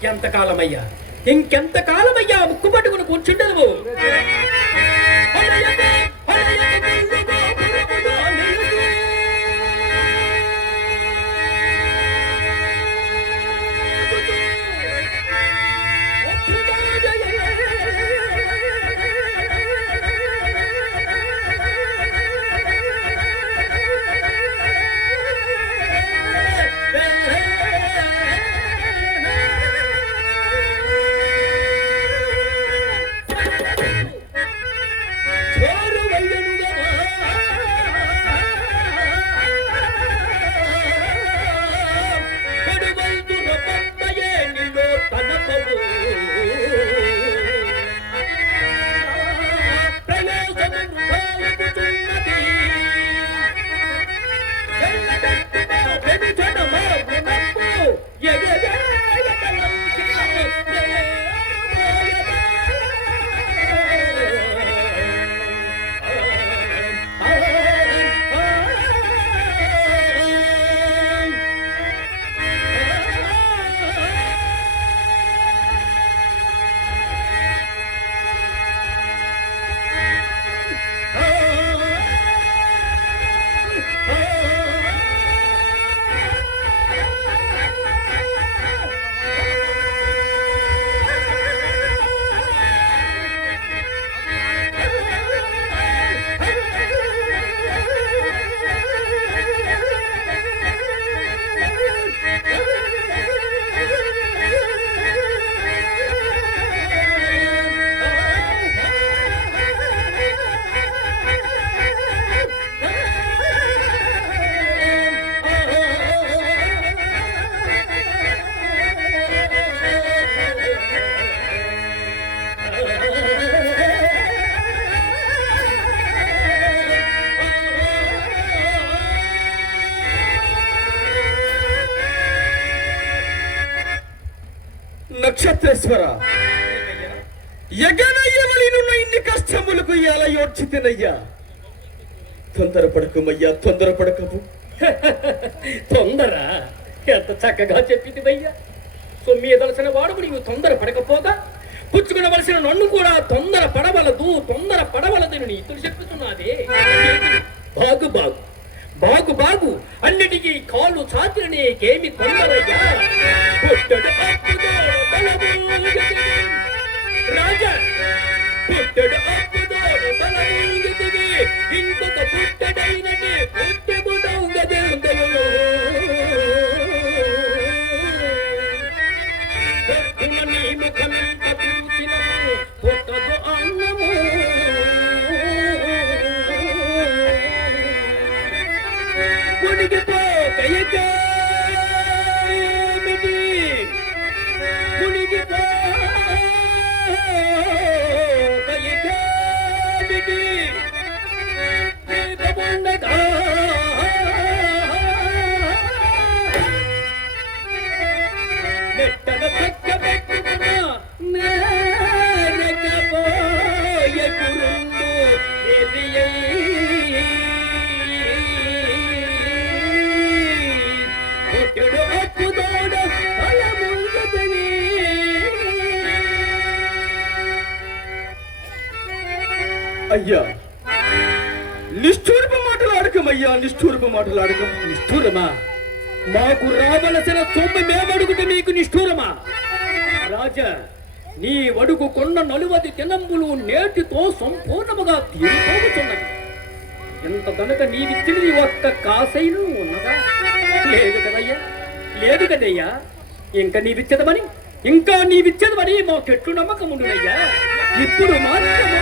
ఇంకెంతకాలమయ్యా ఇంకెంతకాలమయ్యా ముక్కు పట్టుకుని కూర్చుండదు నక్షత్రేశ్వర తొందర యోడ్చితినయ్యా తొందరపడకమయ్యా తొందరపడకము తొందర ఎంత చక్కగా చెప్పింది భయ్యా. సొమ్మిదలసిన వాడు నీవు తొందర పడకపోగా పుచ్చుకునవలసిన నన్ను కూడా తొందర పడవలదు తొందర పడవలదు నీతులు చెప్పుతున్నదే బాగు బాగు బాగు బాగు. అన్నిటికీ కాళ్ళు చాచిన నీకేమి తొందరయ్యా రాజా పుట్టడు అప్పుదో బలమూగెదిగి. ఇంకొక పుట్టడైనది పుట్టబు నిష్ఠూరపు మాటలు ఆడకం నిష్ఠూరమా? మాకు రావలసిన సొమ్ము మేమడుగుట మీకు నిష్ఠూరమా? రాజా నీ వడుగు కొన్న నలువది తినంబులు నేటితో సంపూర్ణముగా తీరిపోతున్నది ఎంత కనుక నీవిచ్చినది ఒక్క కాసైను ఉన్నదా? లేదు కదయ్యా లేదు కదయ్యా. ఇంకా నీవిచ్చదమని ఇంకా నీవిచ్చదమని మాకెట్లు నమ్మకముండునయ్యా. ఇప్పుడు మాత్రము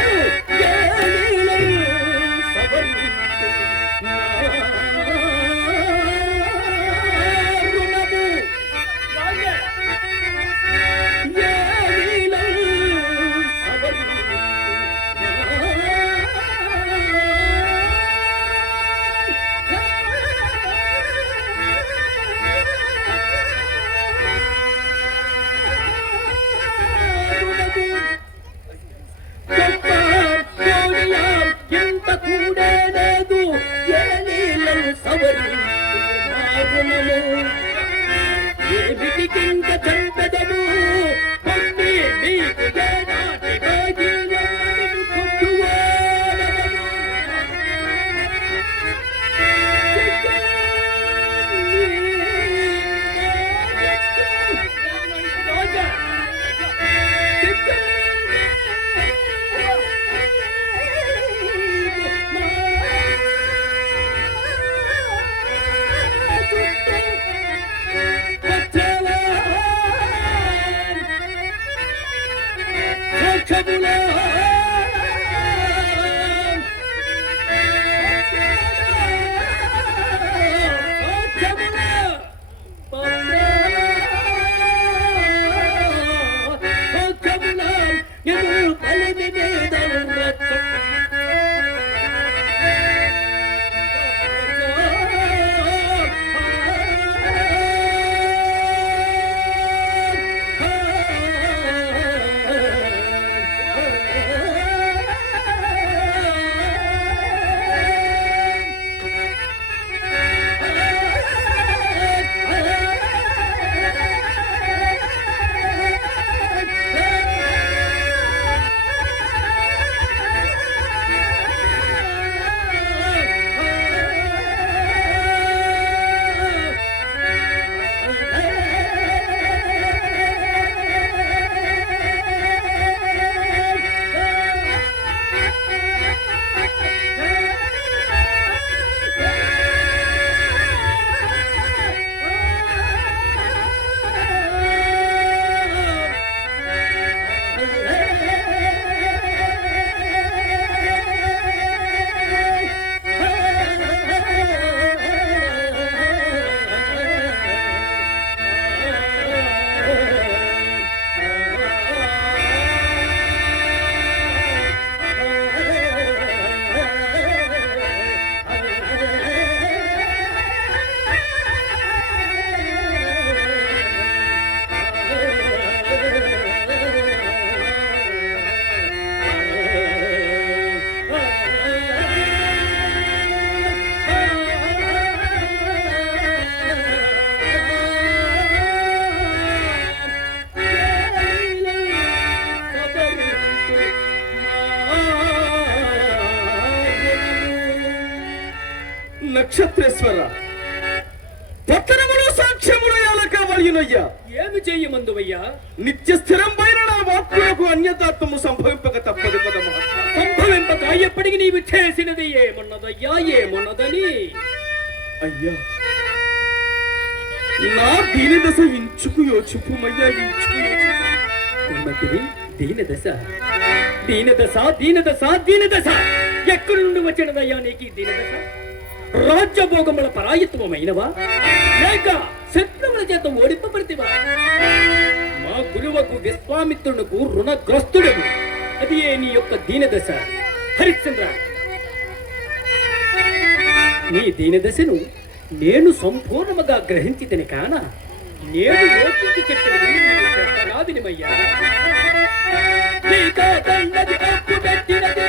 నా దీని దశ ఇంచుకు యోచుకుమయ్యా ఇంచుకు యోచుకు ఏమంటివి దీని దశ. దీని దశ దీని దశ దీని దశ. ఎక్కడి నుండి వచ్చినదయ్యా నీకు దీని దశ? రాజ్యభోగముల పరాయత్వమైనవా? లేక శత్రువుల చేత ఓడింపబడితివా? మా గురువకు విశ్వామిత్రునకు రుణగ్రస్తుడము అది ఏ నీ యొక్క దీనదశ హరిశ్చంద్ర. నీ దీనదశను నేను సంపూర్ణముగా గ్రహించితిని కాన నేను యోచించి చెప్పినది నీవు శ్రద్ధగా నీతో దండది అప్పు పెట్టినది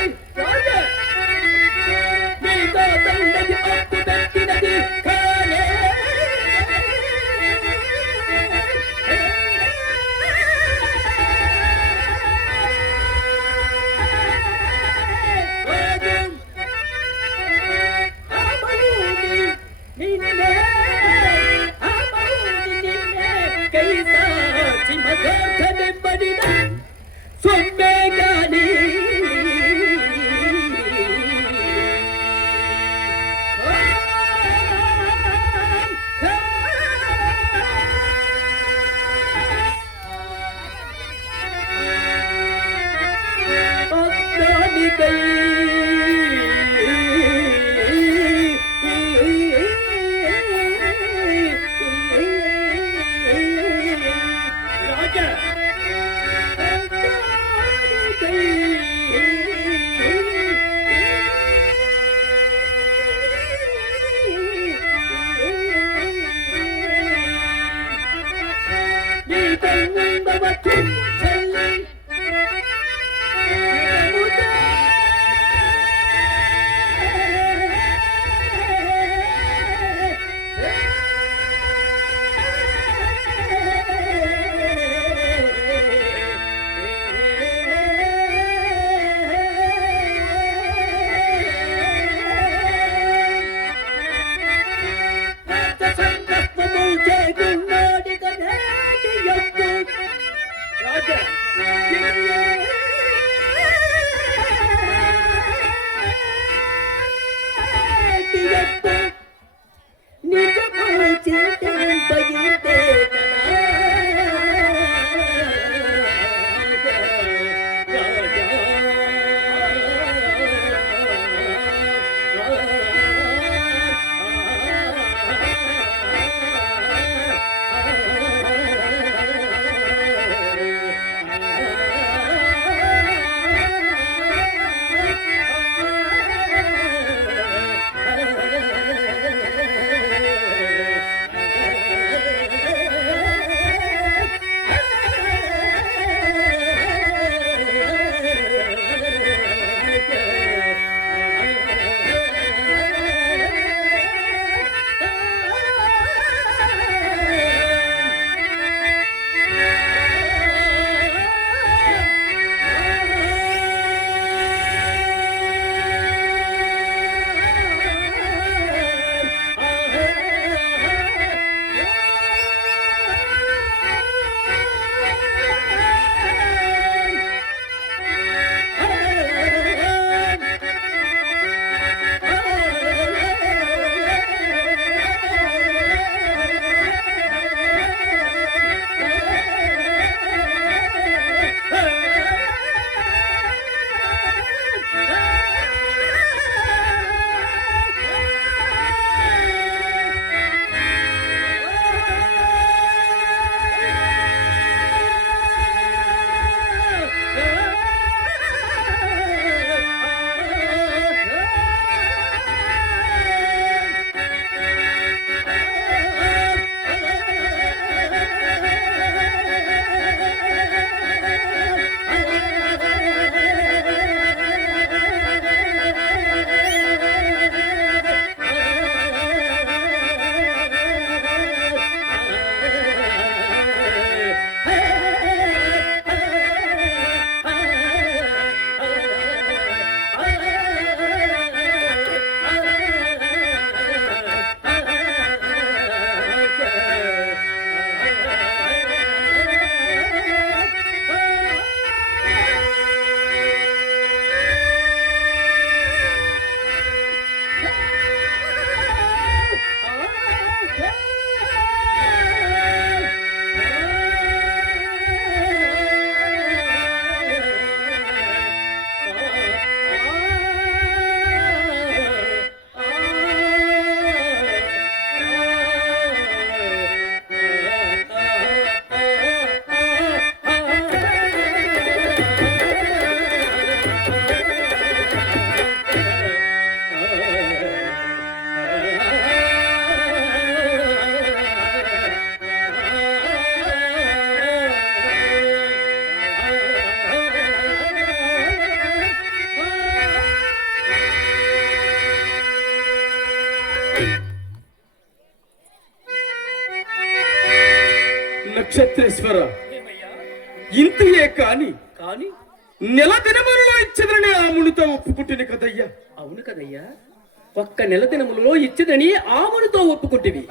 నెలదినములలో నెల ఇచ్చదని ఆమెనుతో ఒప్పుకుంటేవి.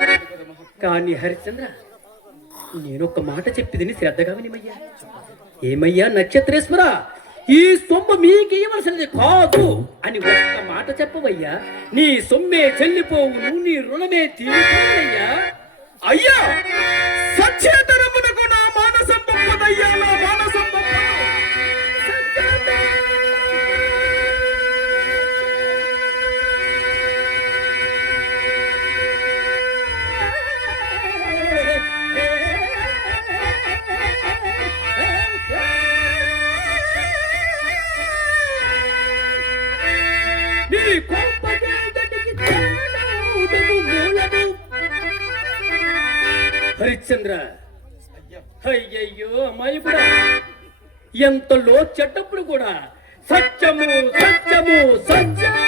కానీ హరిశ్చంద్ర నేనొక్క మాట చెప్పిదని శ్రద్ధగా వినిమయ్యా. ఏమయ్యా నక్షత్రేశ్వర ఈ సొమ్ము మీకు ఇవ్వవలసినది కాదు అని ఒక్క మాట చెప్పవయ్యా. నీ సొమ్మే చెల్లిపోవును నీ రుణమే తీరుతుందయ్యా అయ్యా సచేతనమునకు నా మానసం పొందయ్యా హరిశ్చంద్ర. అయ్యయ్యో అమ్మాయి కూడా. ఎంత లో చెట్టప్పుడు కూడా. సత్యము సత్యము సత్యము.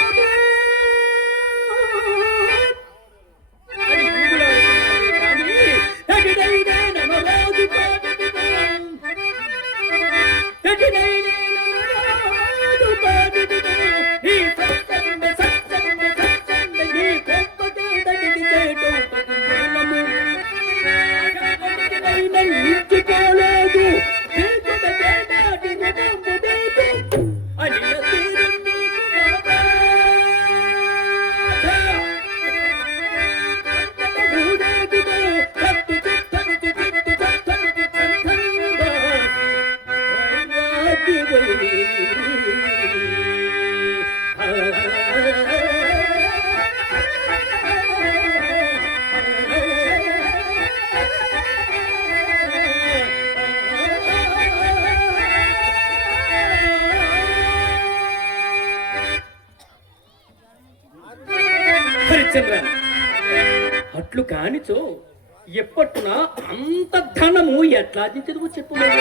ఎప్పట్టున అంత ధనము ఎట్లా దించదువో చెప్పలేవు?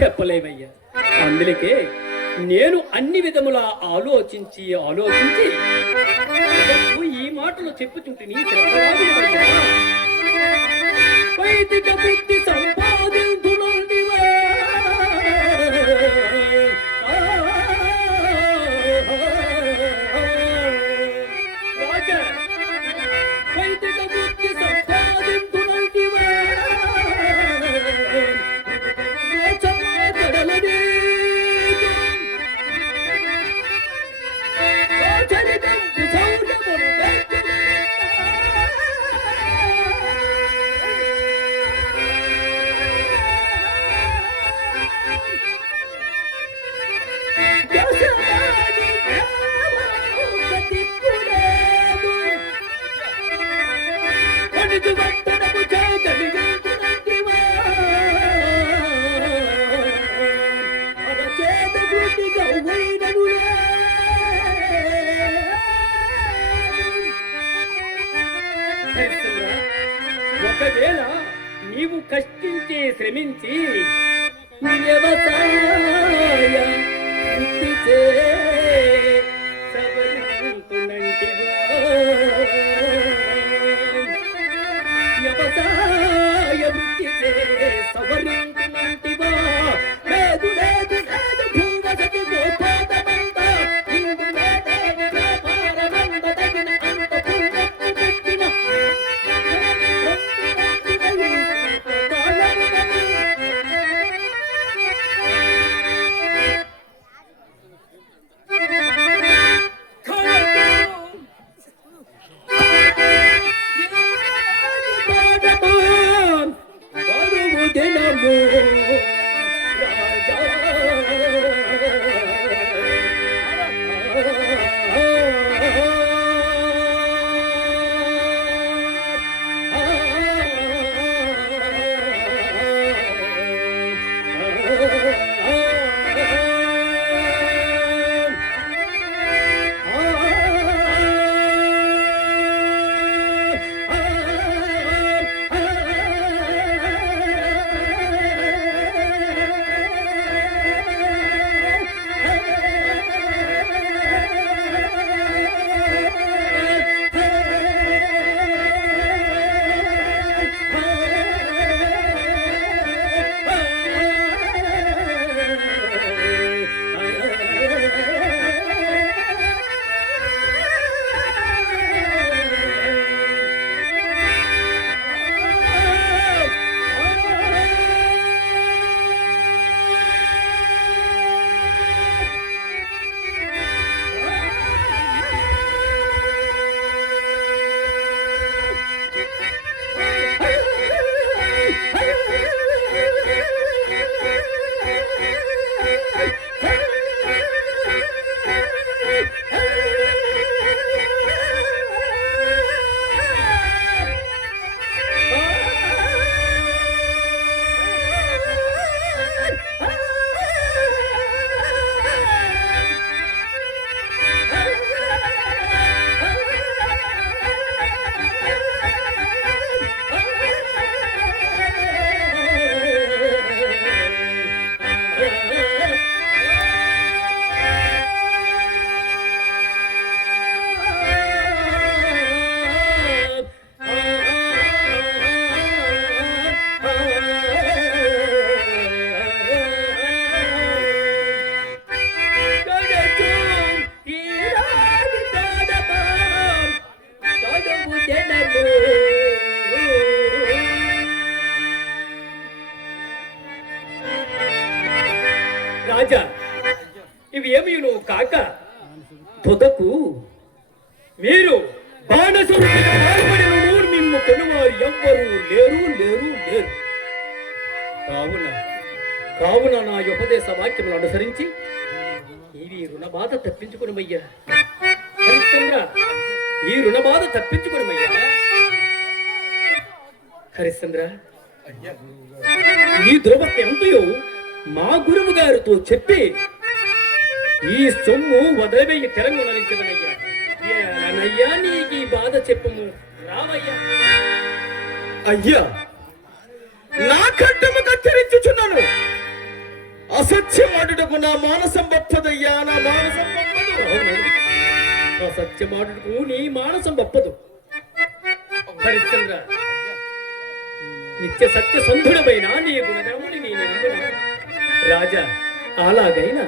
చెప్పలేవయ్యా. అందులకే నేను అన్ని విధముల ఆలోచించి ఆలోచించి ఈ మాటలు చెప్పుతుంటే నీ వైదిక బుద్ధి సంపా లేరు లేరు లేరు. కావున కావున నా ఉపదేశ వాక్యములు అనుసరించి ఈ రుణ బాధ తప్పించుకునమయ్యా. హరిశ్చంద్ర ఈ రుణ బాధ తప్పించుకునమయ్యా. హరిశ్చంద్ర ఈ దురవస్థ ఎంతయో మా గురువు గారితో చెప్పి ఈ సొమ్ము వదలవేయి తెరంగునరించదనయ్యా ఏలనయ్యా నీకు ఈ బాధ చెప్పము రావయ్యా. అయ్యా నా ఖడ్డము కత్తిరించుచున్నాను. అసత్యం అడుటకు నా మానసం పప్పదయ్యా నా మానసం పప్పదు అవునవును. నీ మానసం బప్పదు నిత్య సత్య సంధుడమైన నీ గుణగణముని నీ రాజా అలాగైనా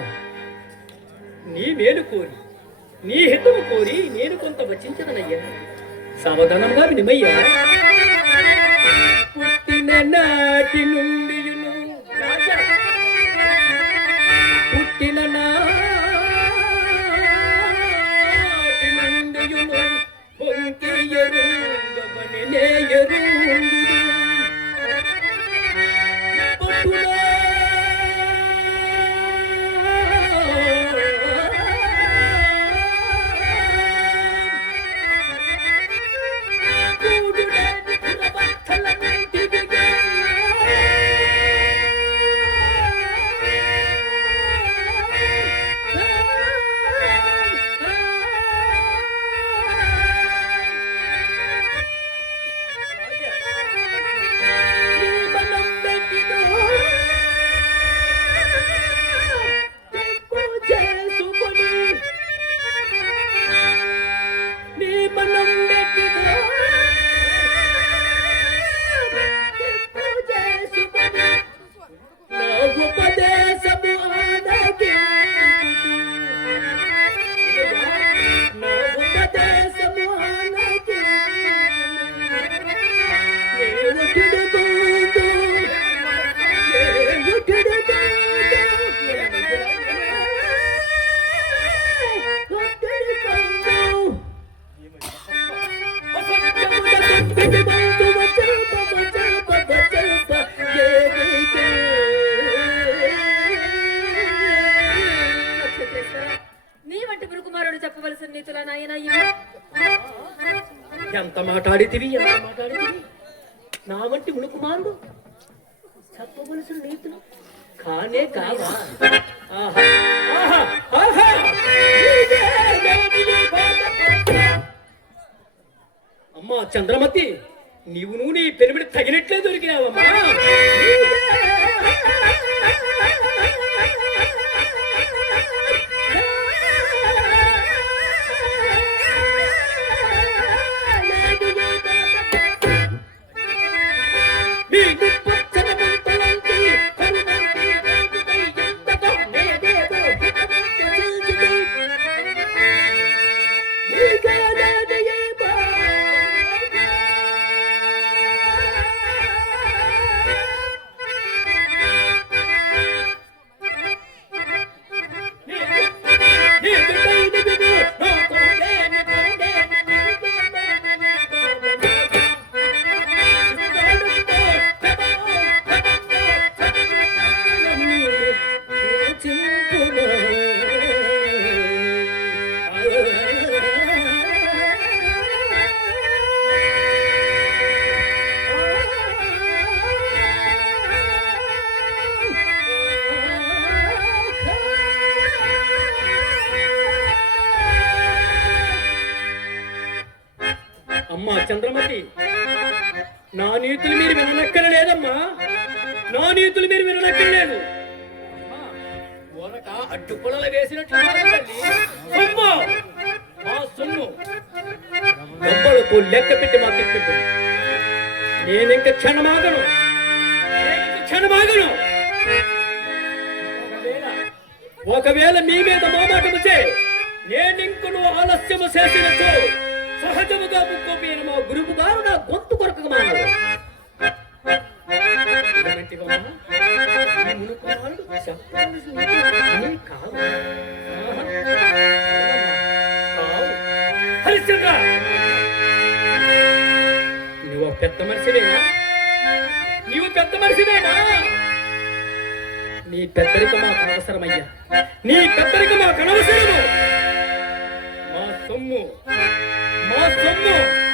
నీ మేలు కోరి నీ హితము కోరి నేను కొంత వచించదనయ్యా. సావధానంగా వినిమయ్యా. పుట్టిన నాటి నుండి రాజా పుట్టిన నాటి నుండియును పొంకి ఎరుంగవని నేయరుండు ఎంత మాట్లాడితివి ఎంత మాట్లాడితివి? నా వంటి మునుకుమారుడు చెప్పవలసిన నీతులు కానే కావా? ఆహా, ఆహా, ఆహా! అమ్మా చంద్రమతి నీవు నువ్వు నీ పెనిమిడి తగినట్లే దొరికినావమ్మా. కాదు తల్లి. సొమ్ము! లెక్క పెట్టి మాకు ఇప్పింపు నేనింక క్షణమాగను. నేనింక క్షణమాగను. ఒకవేళ మీ మీద మోమాటము చే నేనింకను ఆలస్యము చేసినచో సహజముగా ముక్కోపోయిన మా గురువు గారు నా గొంతు కొరకు మానడు హరిశ్చంద్ర నువ్వు పెద్ద మనిషివేనా? నీవు పెద్ద మనిషివేనా? నీ పెద్దరిక మాకు అవసరమయ్యా. నీ పెద్దరిక మాకు అనవసరము. మా సొమ్ము. మా సొమ్ము.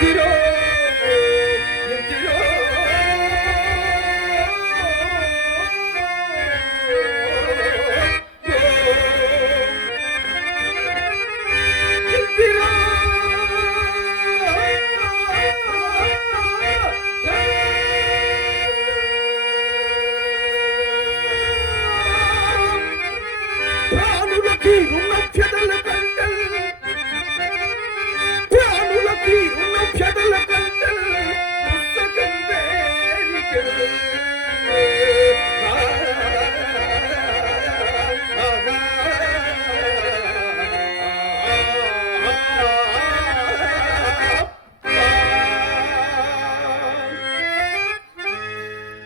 Get.